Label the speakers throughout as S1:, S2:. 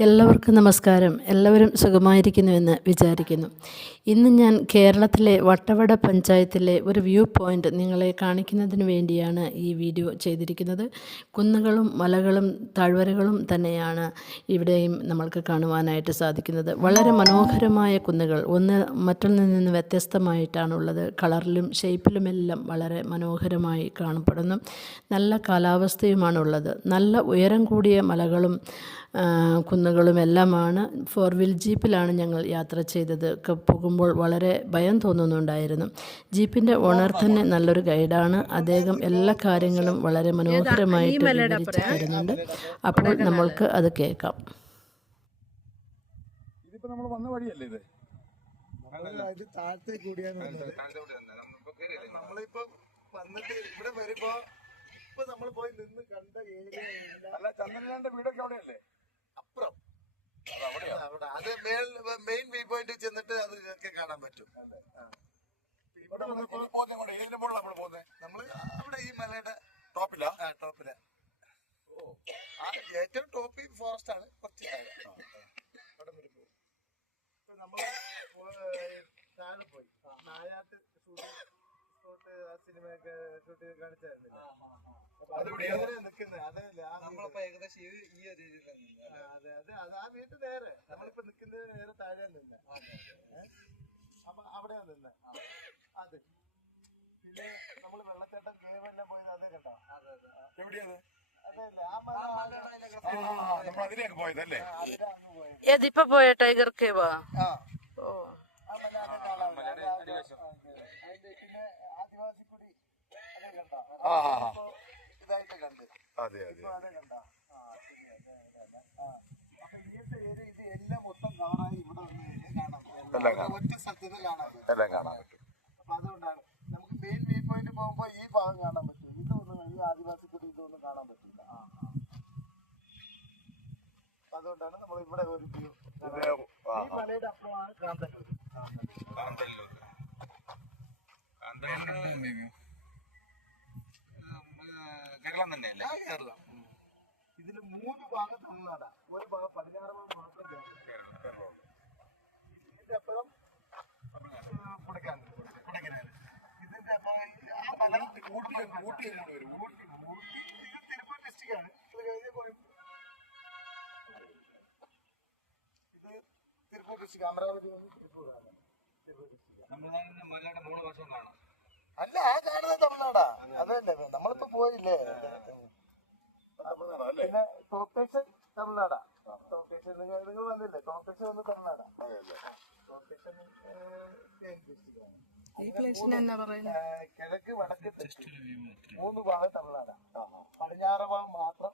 S1: എല്ലാവർക്കും നമസ്കാരം. എല്ലാവരും സുഖമായിരിക്കുന്നുവെന്ന് വിചാരിക്കുന്നു. ഇന്ന് ഞാൻ കേരളത്തിലെ വട്ടവട പഞ്ചായത്തിലെ ഒരു വ്യൂ പോയിന്റ് നിങ്ങളെ കാണിക്കുന്നതിന് വേണ്ടിയാണ് ഈ വീഡിയോ ചെയ്തിരിക്കുന്നത്. കുന്നുകളും മലകളും താഴ്വരകളും തന്നെയാണ് ഇവിടെയും നമ്മൾക്ക് കാണുവാനായിട്ട് സാധിക്കുന്നത്. വളരെ മനോഹരമായ കുന്നുകൾ. ഒന്ന് മറ്റൊന്നിൽ നിന്ന് വ്യത്യസ്തമായിട്ടാണുള്ളത്. കളറിലും ഷേപ്പിലുമെല്ലാം വളരെ മനോഹരമായി കാണപ്പെടുന്നു. നല്ല കാലാവസ്ഥയുമാണുള്ളത്. നല്ല ഉയരം കൂടിയ മലകളും കുന്നുകളും എല്ലാമാണ് ഫോർ വീൽ ജീപ്പിലാണ് ഞങ്ങൾ യാത്ര ചെയ്തത്. പോകുമ്പോൾ വളരെ ഭയം തോന്നുന്നുണ്ടായിരുന്നു. ജീപ്പിന്റെ ഓണർ തന്നെ നല്ലൊരു ഗൈഡാണ്. അദ്ദേഹം എല്ലാ കാര്യങ്ങളും വളരെ മനോഹരമായിട്ട് വിവരിച്ച് തരുന്നുണ്ട് അപ്പോൾ നമ്മൾക്ക് അത് കേൾക്കാം.
S2: ഇതിപ്പോ നമ്മൾ വന്ന വഴിയല്ലേ ഇത്?
S3: ഇത് താഴത്തെ കൂടിയാണ് നമ്മളിപ്പോ വന്നിട്ട് ഇവിടെ വരുമ്പോ ഇപ്പൊ നമ്മൾ പോയി നിന്ന് കണ്ട ഏരിയ
S2: അല്ല ചന്ദ്രനാന്റെ വീടൊക്കെ അവിടെയല്ലേ?
S3: അപ്പുറം. അത് മെയിൻ വ്യൂ പോയിന്റ് ചെന്നിട്ട് അത് ഒക്കെ കാണാൻ പറ്റും. ഇവിടെ
S2: ഏതിന്റെ മുകളിൽ നമ്മൾ പോകുന്നത്
S3: നമ്മൾ അവിടെ ഈ മലയുടെ
S2: ടോപ്പിലാ?
S3: ടോപ്പിൽ. ഏറ്റവും ടോപ്പ് ഫോറസ്റ്റ് ആണ്. കുറച്ച്. നമ്മൾ താഴെ പോയി. നായാട്ട് സ്പോട്ട് ആ സിനിമയൊക്കെ ഷൂട്ട് കാണിച്ചായിരുന്നില്ല
S4: നമ്മളിപ്പോ ഏകദേശം ഈ ഈ ഒരു
S3: അതെ അതെ. അത് ആ വീട്ട് നേരെ. നമ്മളിപ്പോ നിക്കുന്നത് നേരെ താഴെ നിന്ന അപ്പൊ അവിടെയാ നിന്നെ അത്. പിന്നെ നമ്മൾ വെള്ളച്ചാട്ടം എല്ലാം പോയത് അതേ
S2: എവിടെയത്
S3: അതല്ലേ ആ
S2: നമ്മൾ അതിലേക്ക് പോയതല്ലേ?
S1: ഏതിപ്പോ പോയ ടൈഗർ കേവാ?
S3: ആ.
S1: ഓ.
S3: അതേ. അത്. അതിന്റെ പിന്നെ ആദിവാസി കുടി അതേ
S2: ആ, ആ, ആ.
S3: ഇപ്പൊ ഇതായിട്ട് കണ്ട്
S2: അതെ അതെ
S3: ഇപ്പൊ കണ്ടോ? ആ ശരി, അതെ, അതെ, അതെ. ആ. അപ്പൊ ഇങ്ങനത്തെ എല്ലാം കാണാൻ പറ്റും. അതുകൊണ്ടാണ് നമുക്ക് മെയിൻ വ്യൂ പോയിന്റ് പോകുമ്പോ ഈ ഭാഗം കാണാൻ പറ്റും. ഇതൊന്നും ഈ ആദിവാസി കുടി ഇതൊന്നും കാണാൻ പറ്റില്ല അതുകൊണ്ടാണ് നമ്മൾ ഇവിടെ ഒരു വ്യൂ ഈ മലയുടെ അപ്പുറമാണ് കാന്തല്ലൂർ.
S4: കേരളം തന്നെയല്ലേ?
S3: കേരളം. ഇതിൽ മൂന്ന് ഭാഗം തമിഴ്നാടാ. ഒരു ഭാഗം പതിനാറ് ഭാഗം മാത്രം കേരളം. ഇതിന്റെ അപ്പുറം ഇതിന്റെ അപ്പം ആ ഊട്ടി ഊട്ടി വരും? ഊട്ടി ഊട്ടി. ഇത് തിരുപ്പൂർ ഡിസ്ട്രിക്റ്റാണ്. ഇത് കഴിഞ്ഞ് ഇത് തിരുപ്പൂർ ഡിസ്ട്രിക്ട് അമരാവതി നിന്ന് തിരുപ്പൂരാണ്. തിരുപ്പൂർ ഡിസ്ട്രിക്ട്
S4: തമിഴ്നാടിന്റെ മലയുടെ മൂന്ന് വശവും കാണാം
S3: അല്ല ആ കാണുന്നത് തമിഴ്നാടാ. അതല്ലേ നമ്മളിപ്പോ പോയില്ലേ? പിന്നെ കോക്കേഷൻ തമിഴ്നാടാ. ടോപ്പേഷൻ നിങ്ങൾ നിങ്ങൾ വന്നില്ലേ? കോക്കേഷൻ വന്ന് തമിഴ്നാടാ.
S1: പറയുന്നത്
S3: കിഴക്ക് വടക്ക് തെക്ക്. മൂന്ന് ഭാഗം തമിഴ്നാടാ. പടിഞ്ഞാറ് ഭാഗം മാത്രം.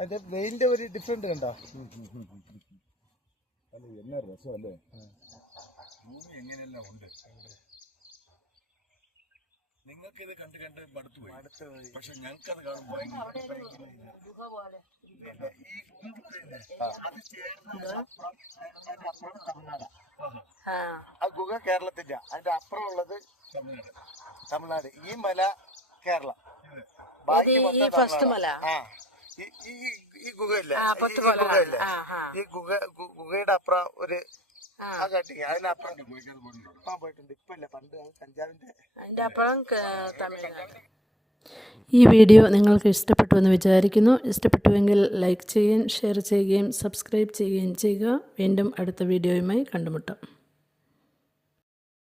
S3: അതിന്റെ വെയിലിന്റെ ഒരു ഡിഫറെന്റ് കണ്ടോ?
S2: അല്ല എന്നാ രസമല്ലേ? എങ്ങനെയല്ല എങ്ങനെയെല്ലാം ഉണ്ട്? നിങ്ങൾക്ക് ഇത് കണ്ട് കണ്ട് മടുത്തു പോയി. പക്ഷെ
S3: ഞങ്ങൾക്ക്? അത് കാണുമ്പോൾ ആ. ഗുഹ കേരളത്തിന്റെ അതിന്റെ അപ്പുറം ഉള്ളത് തമിഴ്നാട്. ഈ മല കേരള. ബാക്കി മൊത്തം മല. ആ. ഈ- ഈ ഈ- ഈ ഗുഹയില്ല ഈ ഗുഹയില്ലേ? ഈ ഗുഹ ഗുഹയുടെ അപ്പുറം ഒരു ആ. കട്ടിങ് അതിനപ്പുറം ആ പോയിട്ടുണ്ട്. ഇപ്പൊ ഇല്ല പണ്ട് അത് കഞ്ചാവിന്റെ
S1: അതിന്റെ അപ്പുറം തമിഴ്നാട്. ഈ വീഡിയോ നിങ്ങൾക്ക് ഇഷ്ടപ്പെട്ടു എന്ന് വിചാരിക്കുന്നു. ഇഷ്ടപ്പെട്ടുവെങ്കിൽ ലൈക്ക് ചെയ്യുകയും ഷെയർ ചെയ്യുകയും സബ്സ്ക്രൈബ് ചെയ്യുകയും ചെയ്യുക. വീണ്ടും അടുത്ത വീഡിയോയുമായി കണ്ടുമുട്ടാം.